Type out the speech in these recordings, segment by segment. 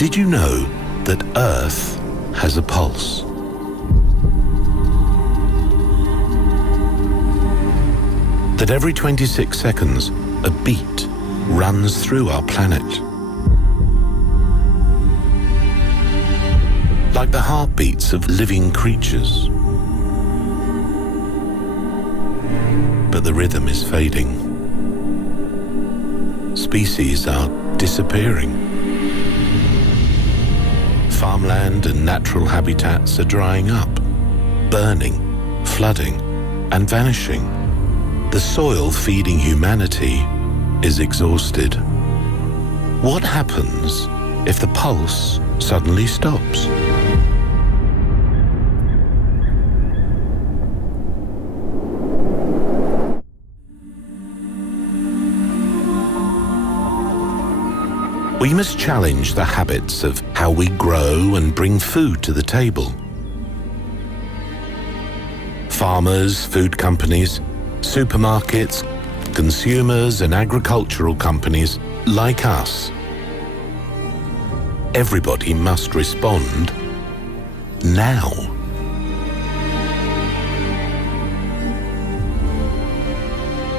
Did you know that Earth has a pulse? That every 26 seconds, a beat runs through our planet. Like the heartbeats of living creatures. But the rhythm is fading. Species are disappearing. Farmland and natural habitats are drying up, burning, flooding, and vanishing. The soil feeding humanity is exhausted. What happens if the pulse suddenly stops? We must challenge the habits of how we grow and bring food to the table. Farmers, food companies, supermarkets, consumers and agricultural companies like us. Everybody must respond now.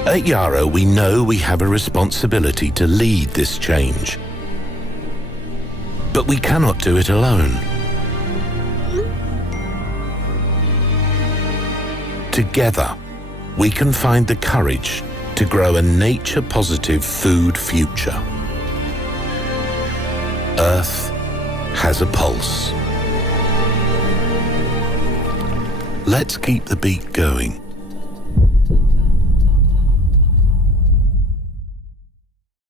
At Yara, we know we have a responsibility to lead this change. But we cannot do it alone. Together, we can find the courage to grow a nature-positive food future. Earth has a pulse. Let's keep the beat going.